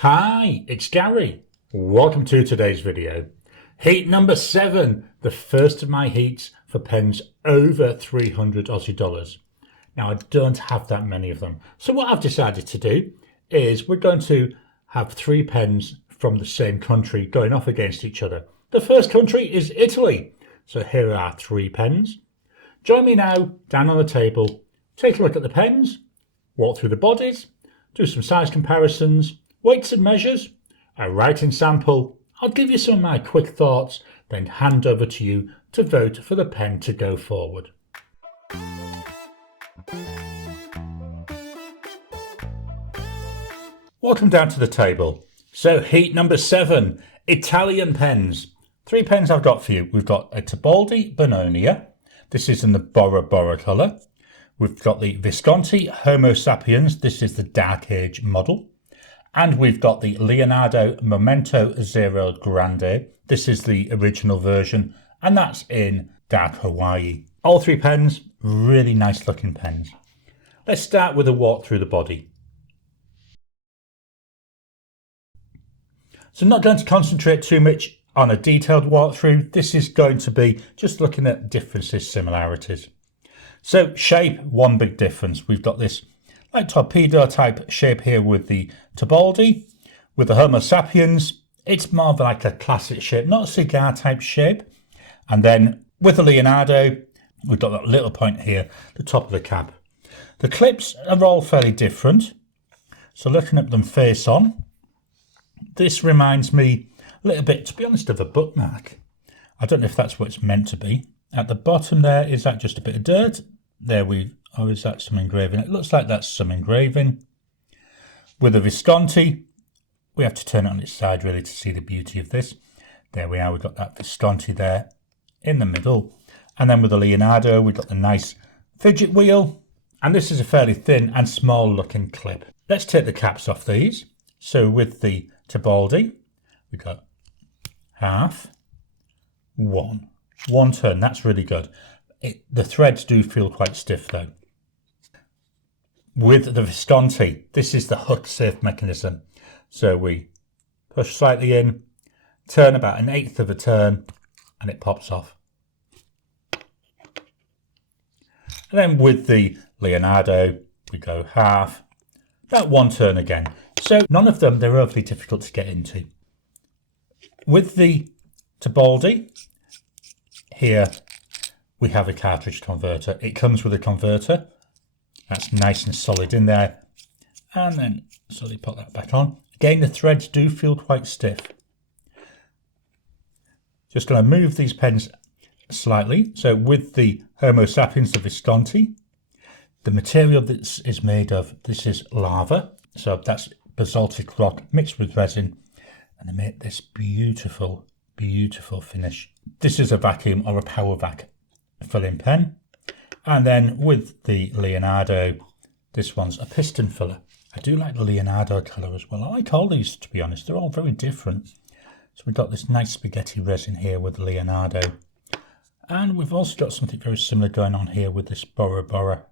Hi, it's Gary. Welcome to today's video. Heat number 7, the first of my heats for pens over 300 Aussie dollars. Now I don't have that many of them. So what I've decided to do is we're going to have 3 pens from the same country going off against each other. The first country is Italy. So here are 3 pens. Join me now down on the table, take a look at the pens, walk through the bodies, do some size comparisons, weights and measures, a writing sample. I'll give you some of my quick thoughts, then hand over to you to vote for the pen to go forward. Welcome down to the table. So heat number 7, Italian pens. 3 pens I've got for you. We've got a Tibaldi Bononia. This is in the Bora colour. We've got the Visconti Homo Sapiens. This is the Dark Age model. And we've got the Leonardo Momento Zero Grande. This is the original version, and that's in Dark Hawaii. All 3 pens, really nice looking pens. Let's start with a walk through the body. So I'm not going to concentrate too much on a detailed walkthrough. This is going to be just looking at differences, similarities. So shape, one big difference. We've got this like torpedo type shape here with the Tibaldi. With the Homo sapiens, it's more of like a classic shape, not a cigar type shape. And then with the Leonardo, we've got that little point here, the top of the cap. The clips are all fairly different. So looking at them face on, this reminds me a little bit, to be honest, of a bookmark. I don't know if that's what it's meant to be. At the bottom there, is that just a bit of dirt? Or is that some engraving? It looks like that's some engraving. With the Visconti, we have to turn it on its side really to see the beauty of this. There we are, we've got that Visconti there in the middle. And then with the Leonardo, we've got the nice fidget wheel. And this is a fairly thin and small looking clip. Let's take the caps off these. So with the Tibaldi, we've got half, one turn. That's really good. The threads do feel quite stiff though. With the Visconti, this is the hook safe mechanism. So we push slightly in, turn about 1/8 of a turn, and it pops off. And then with the Leonardo, we go half, about 1 turn again. So none of them, they're overly difficult to get into. With the Tibaldi, here we have a cartridge converter. It comes with a converter. That's nice and solid in there. And then slowly put that back on. Again, the threads do feel quite stiff. Just going to move these pens slightly. So with the Homo sapiens, the Visconti, the material this is made of, this is lava. So that's basaltic rock mixed with resin. And they make this beautiful, beautiful finish. This is a vacuum or a power vac filling pen. And then with the Leonardo, this one's a piston filler. I do like the Leonardo colour as well. I like all these, to be honest. They're all very different. So we've got this nice spaghetti resin here with the Leonardo. And we've also got something very similar going on here with this Bora.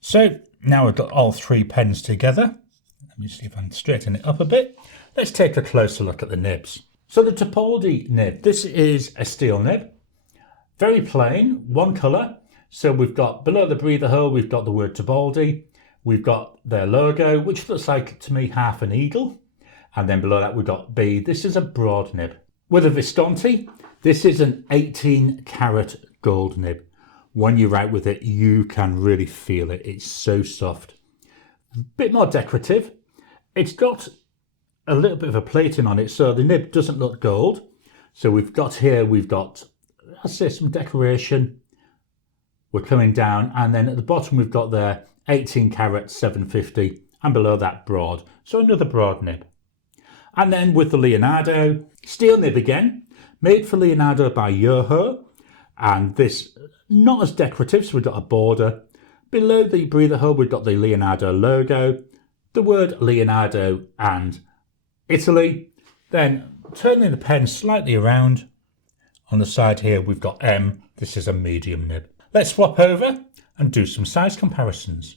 So now we've got all 3 pens together. Let me see if I can straighten it up a bit. Let's take a closer look at the nibs. So the Tibaldi nib, this is a steel nib. Very plain, one colour. So we've got below the breather hole, we've got the word Tibaldi. We've got their logo, which looks like to me half an eagle. And then below that we've got B. This is a broad nib. With a Visconti, this is an 18 karat gold nib. When you write with it, you can really feel it. It's so soft. A bit more decorative. It's got a little bit of a plating on it, so the nib doesn't look gold. So we've got I'll say some decoration. We're coming down, and then at the bottom we've got there 18 karat 750, and below that broad. So another broad nib. And then with the Leonardo, steel nib again, made for Leonardo by Yoho, and this not as decorative, so we've got a border. Below the breather hole we've got the Leonardo logo, the word Leonardo and Italy. Then turning the pen slightly around, on the side here we've got M. This is a medium nib. Let's swap over and do some size comparisons.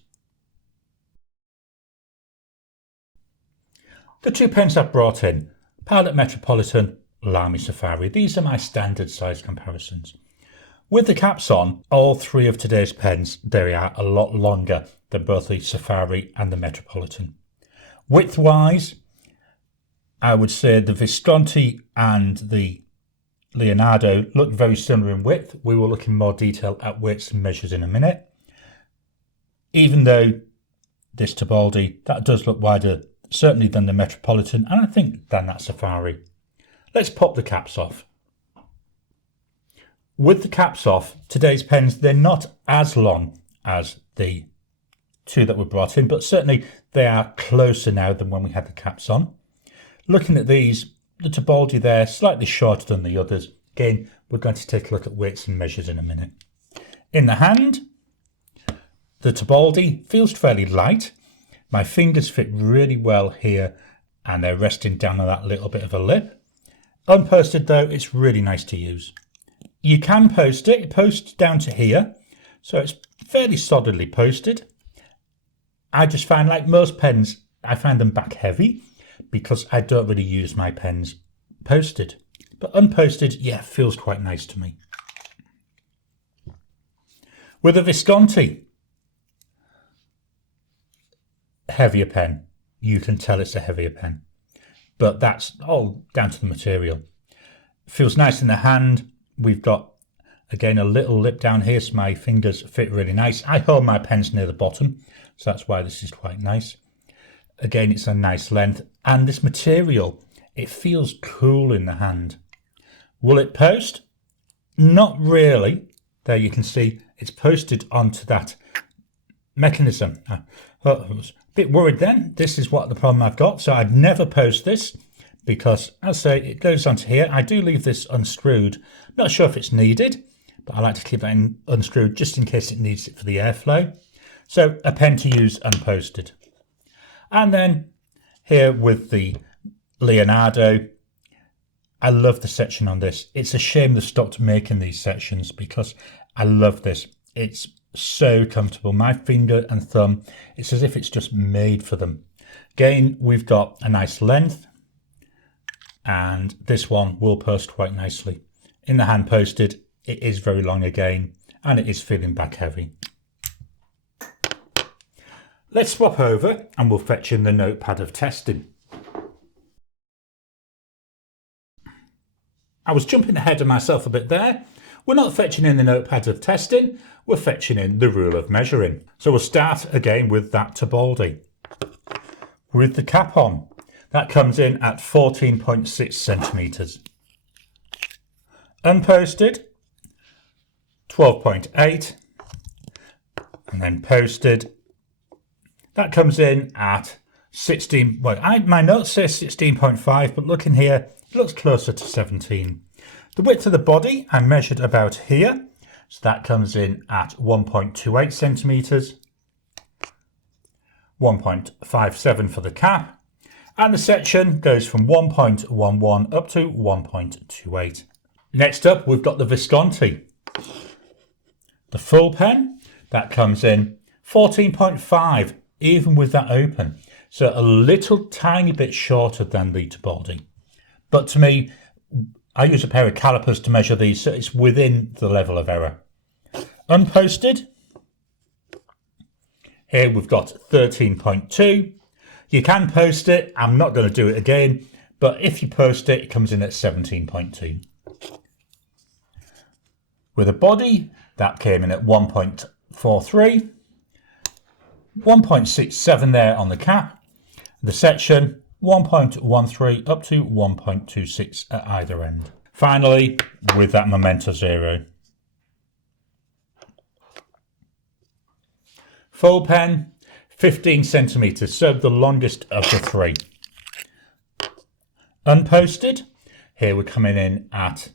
The 2 pens I've brought in, Pilot Metropolitan, Lamy Safari. These are my standard size comparisons. With the caps on, all 3 of today's pens, they are a lot longer than both the Safari and the Metropolitan. Width-wise, I would say the Visconti and the Leonardo look very similar in width. We will look in more detail at weights and measures in a minute. Even though this Tibaldi, that does look wider, certainly than the Metropolitan, and I think than that Safari. Let's pop the caps off. With the caps off, today's pens, they're not as long as the 2 that were brought in, but certainly they are closer now than when we had the caps on. Looking at these, the Tibaldi there, slightly shorter than the others. Again, we're going to take a look at weights and measures in a minute. In the hand, the Tibaldi feels fairly light. My fingers fit really well here and they're resting down on that little bit of a lip. Unposted though, it's really nice to use. You can post it. It posts down to here, so it's fairly solidly posted. I just find, like most pens, I find them back heavy because I don't really use my pens posted. But unposted, yeah, feels quite nice to me. With a Visconti, heavier pen. You can tell it's a heavier pen. But that's all down to the material. Feels nice in the hand. We've got, again, a little lip down here, so my fingers fit really nice. I hold my pens near the bottom, so that's why this is quite nice. Again, it's a nice length. And this material, it feels cool in the hand. Will it post? Not really. There you can see it's posted onto that mechanism. I was a bit worried then. This is what the problem I've got. So I'd never post this because, as I say, it goes onto here. I do leave this unscrewed. Not sure if it's needed, but I like to keep that unscrewed just in case it needs it for the airflow. So a pen to use unposted. And then here with the Leonardo, I love the section on this. It's a shame they stopped making these sections because I love this. It's so comfortable. My finger and thumb, it's as if it's just made for them. Again, we've got a nice length and this one will post quite nicely. In the hand posted, it is very long again and it is feeling back heavy. Let's swap over and we'll fetch in the notepad of testing. I was jumping ahead of myself a bit there. We're not fetching in the notepad of testing, we're fetching in the rule of measuring. So we'll start again with that Tibaldi. With the cap on, that comes in at 14.6 centimetres. Unposted, 12.8. And then posted, that comes in at 16, well, my notes say 16.5, but looking here, it looks closer to 17. The width of the body, I measured about here. So that comes in at 1.28 centimetres, 1.57 for the cap. And the section goes from 1.11 up to 1.28. Next up, we've got the Visconti. The full pen, that comes in 14.5, even with that open. So a little tiny bit shorter than the Tibaldi. But to me, I use a pair of calipers to measure these, so it's within the level of error. Unposted, here we've got 13.2. You can post it. I'm not going to do it again, but if you post it, it comes in at 17.2. With a body, that came in at 1.43. 1.67 there on the cap. The section, 1.13 up to 1.26 at either end. Finally, with that Momento 0. Full pen, 15 centimetres, so the longest of the 3. Unposted, here we're coming in at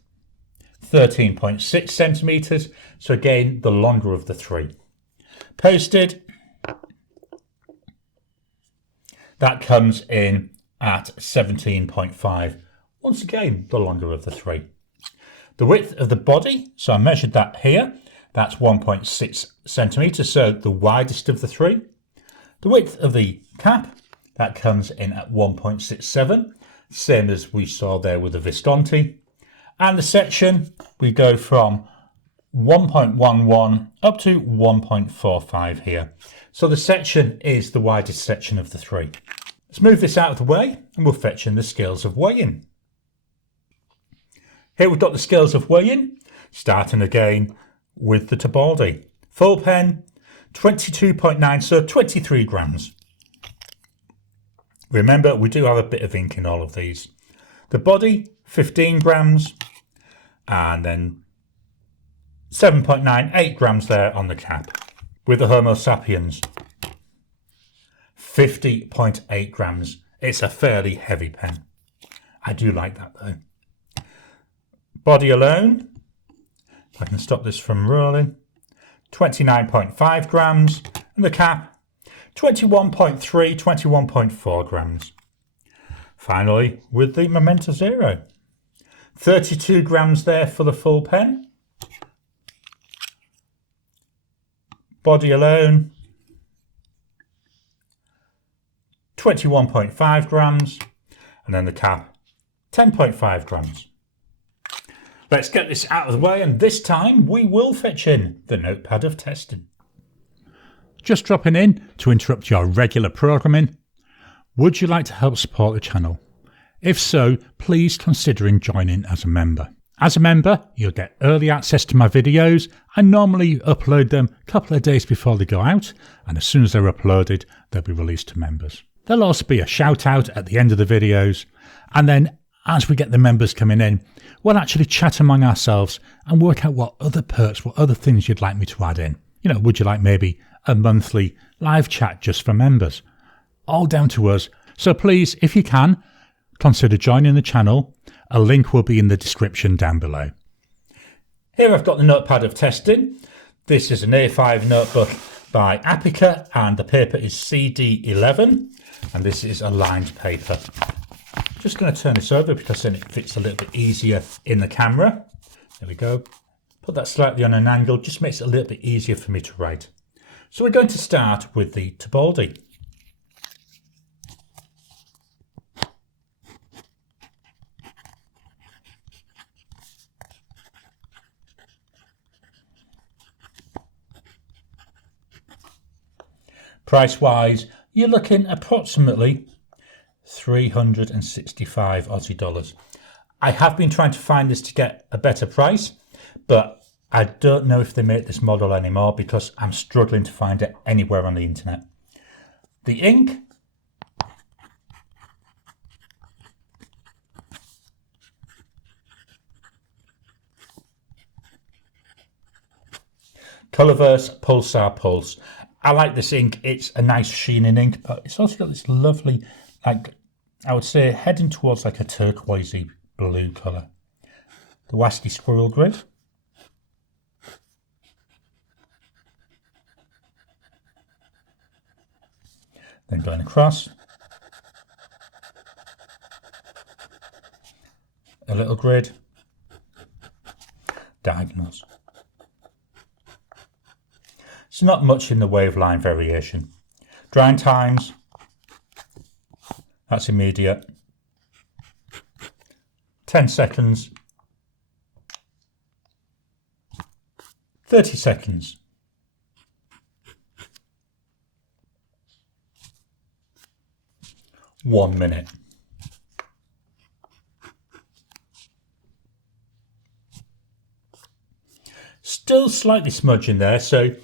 13.6 centimetres, so again, the longer of the 3. Posted, that comes in at 17.5. Once again, the longer of the 3. The width of the body, so I measured that here. That's 1.6 centimetres, so the widest of the 3. The width of the cap, That comes in at 1.67, same as we saw there with the Visconti. And the section, we go from 1.11 up to 1.45 here. So the section is the widest section of the three. Let's move this out of the way and we'll fetch in the scales of weighing. Here we've got the scales of weighing, starting again with the Tibaldi. Full pen, 22.9, so 23 grams. Remember, we do have a bit of ink in all of these. The body, 15 grams, and then 7.98 grams there on the cap. With the Homo Sapiens, 50.8 grams. It's a fairly heavy pen. I do like that though. Body alone, if I can stop this from rolling, 29.5 grams, and the cap, 21.3, 21.4 grams. Finally, with the Momento Zero, 32 grams there for the full pen. Body alone, 21.5 grams, and then the cap, 10.5 grams. Let's get this out of the way, and this time we will fetch in the notepad of testing. Just dropping in to interrupt your regular programming. Would you like to help support the channel? If so, please consider joining as a member. As a member, you'll get early access to my videos. I normally upload them a couple of days before they go out, and as soon as they're uploaded, they'll be released to members. There'll also be a shout out at the end of the videos, and then as we get the members coming in, we'll actually chat among ourselves and work out what other perks, what other things you'd like me to add in. You know, would you like maybe a monthly live chat just for members? All down to us. So please, if you can, consider joining the channel. A link will be in the description down below. Here I've got the notepad of testing. This is an A5 notebook by Apica and the paper is CD11 and this is a lined paper. Just going to turn this over because then it fits a little bit easier in the camera. There we go. Put that slightly on an angle, just makes it a little bit easier for me to write. So we're going to start with the Tibaldi. Price wise, you're looking approximately 365 Aussie dollars. I have been trying to find this to get a better price, but I don't know if they make this model anymore because I'm struggling to find it anywhere on the internet. The ink, Colorverse Pulsar Pulse. I like this ink. It's a nice sheening ink, but it's also got this lovely, like, I would say heading towards like a turquoisey blue colour. The Wasky Squirrel Grid. Then going across. A little grid. Diagonals. So not much in the way of line variation. Drying times, that's immediate. 10 seconds. 30 seconds. One minute. Still slightly smudging there, so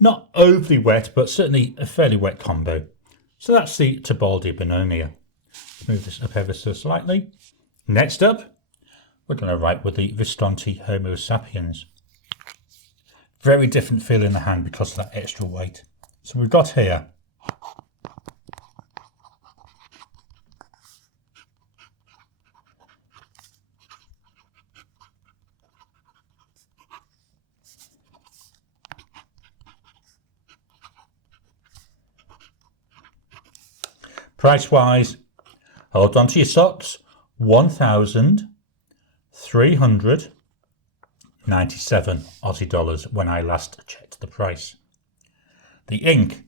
not overly wet, but certainly a fairly wet combo. So that's the Tibaldi Bononia. Move this up ever so slightly. Next up, we're going to write with the Visconti Homo Sapiens. Very different feel in the hand because of that extra weight. So we've got here price wise, hold on to your socks, 1,397 Aussie dollars when I last checked the price. The ink,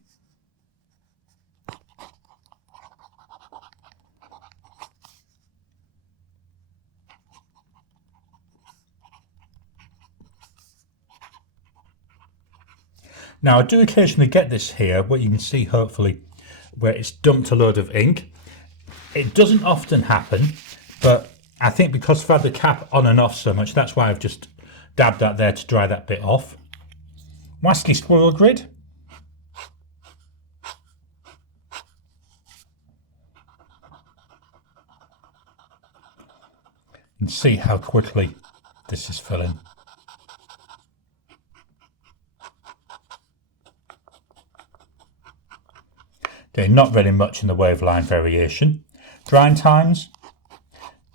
Now I do occasionally get this here, what you can see hopefully, where it's dumped a load of ink. It doesn't often happen, but I think because I've had the cap on and off so much, that's why I've just dabbed that there to dry that bit off. Wasky squirrel grid. And see how quickly this is filling. Okay, not really much in the way of line variation. Drying times,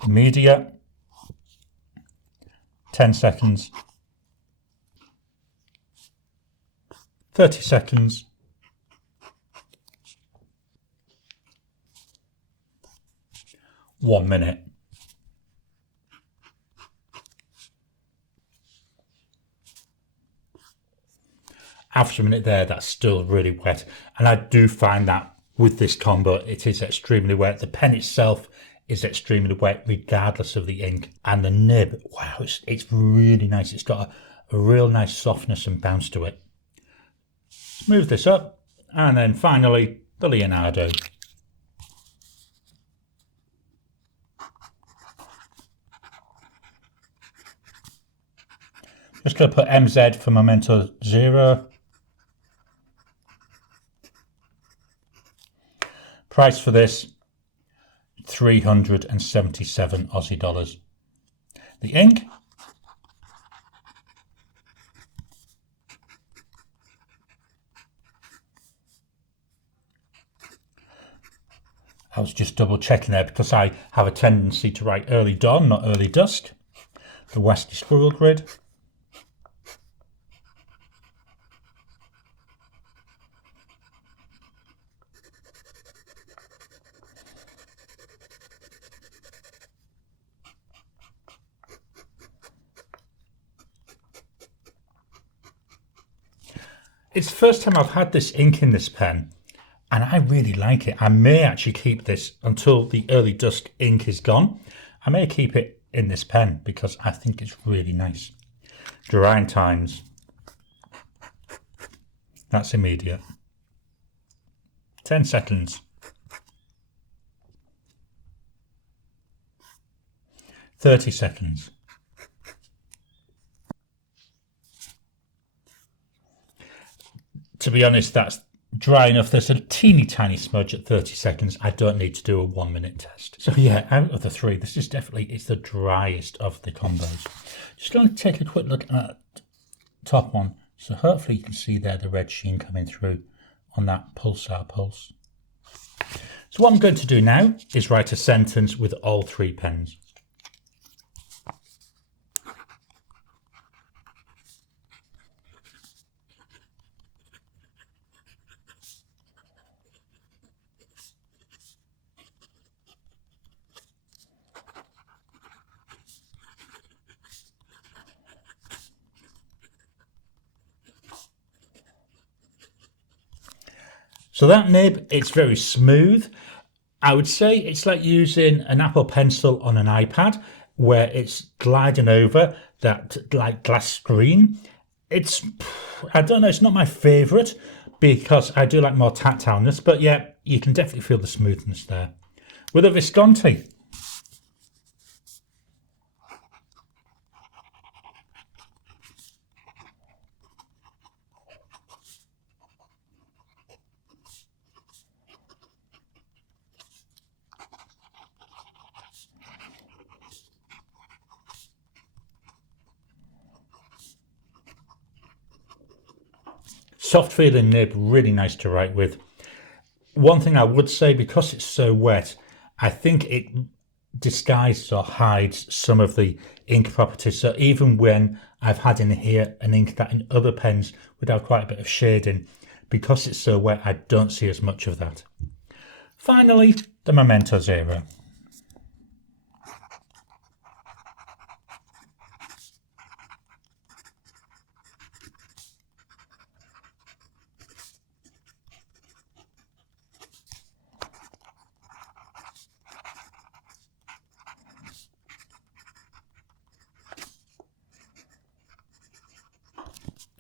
immediate, 10 seconds, 30 seconds, 1 minute. After a minute there, that's still really wet. And I do find that with this combo, it is extremely wet. The pen itself is extremely wet, regardless of the ink. And the nib, wow, it's really nice. It's got a real nice softness and bounce to it. Smooth this up. And then finally, the Leonardo. Just going to put MZ for Momento 0. Price for this, 377 Aussie dollars. The ink, I was just double checking there because I have a tendency to write early dawn, not early dusk. The Wasky squirrel grid. It's the first time I've had this ink in this pen, and I really like it. I may actually keep this until the early dusk ink is gone. I may keep it in this pen because I think it's really nice. Drying times, that's immediate. 10 seconds. 30 seconds. To be honest, that's dry enough. There's a teeny tiny smudge at 30 seconds. I don't need to do a 1 minute test. So yeah, out of the three, this is definitely, it's the driest of the combos. Just going to take a quick look at the top one. So hopefully you can see there the red sheen coming through on that Pulsar pulse. So what I'm going to do now is write a sentence with all three pens. So that nib, it's very smooth. I would say it's like using an Apple Pencil on an iPad where it's gliding over that like glass screen. It's, I don't know, it's not my favourite because I do like more tactileness, but yeah, you can definitely feel the smoothness there. With a Visconti. Soft feeling nib, really nice to write with. One thing I would say, because it's so wet, I think it disguises or hides some of the ink properties. So even when I've had in here an ink that in other pens would have quite a bit of shading, because it's so wet, I don't see as much of that. Finally, the Momento 0.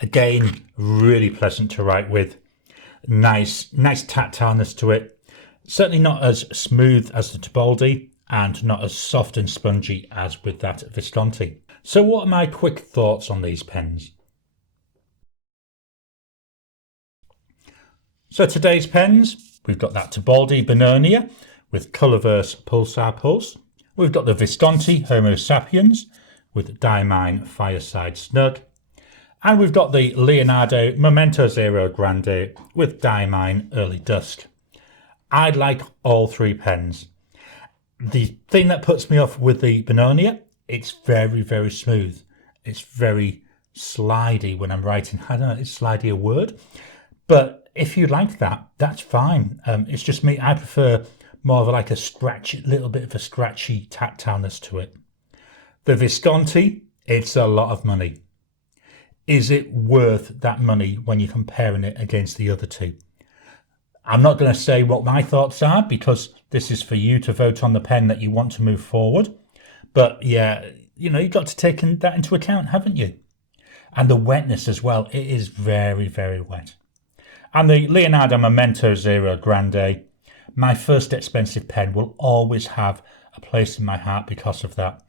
Again, really pleasant to write with. Nice tactileness to it. Certainly not as smooth as the Tibaldi and not as soft and spongy as with that Visconti. So what are my quick thoughts on these pens? So today's pens, we've got that Tibaldi Bononia with Colorverse Pulsar Pulse. We've got the Visconti Homo Sapiens with Diamine Fireside Snug. And we've got the Leonardo Momento Zero Grande with Diamine Early Dusk. I like all three pens. The thing that puts me off with the Bononia, it's very smooth. It's very slidey when I'm writing. I don't know, is slidey a word? But if you like that, that's fine. It's just me. I prefer more of like a scratchy, little bit of a scratchy tactileness to it. The Visconti, it's a lot of money. Is it worth that money when you're comparing it against the other two? I'm not going to say what my thoughts are because this is for you to vote on the pen that you want to move forward. But yeah, you know, you've got to take that into account, haven't you? And the wetness as well. It is very wet. And the Leonardo Momento Zero Grande, my first expensive pen, will always have a place in my heart because of that.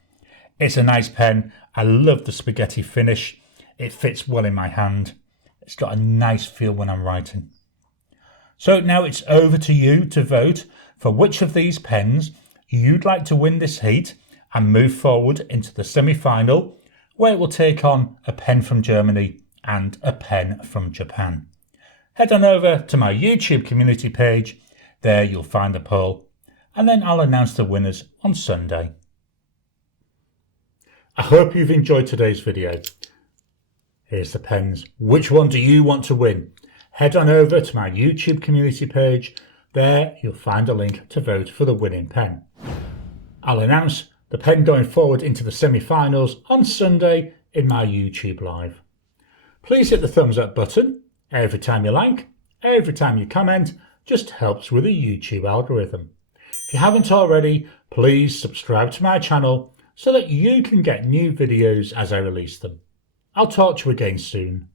It's a nice pen. I love the spaghetti finish. It fits well in my hand. It's got a nice feel when I'm writing. So now it's over to you to vote for which of these pens you'd like to win this heat and move forward into the semi-final, where it will take on a pen from Germany and a pen from Japan. Head on over to my YouTube community page. There you'll find the poll, and then I'll announce the winners on Sunday. I hope you've enjoyed today's video. Here's the pens. Which one do you want to win? Head on over to my YouTube community page. There you'll find a link to vote for the winning pen. I'll announce the pen going forward into the semi-finals on Sunday in my YouTube live. Please hit the thumbs up button. Every time you like, every time you comment, just helps with the YouTube algorithm. If you haven't already, please subscribe to my channel so that you can get new videos as I release them. I'll talk to you again soon.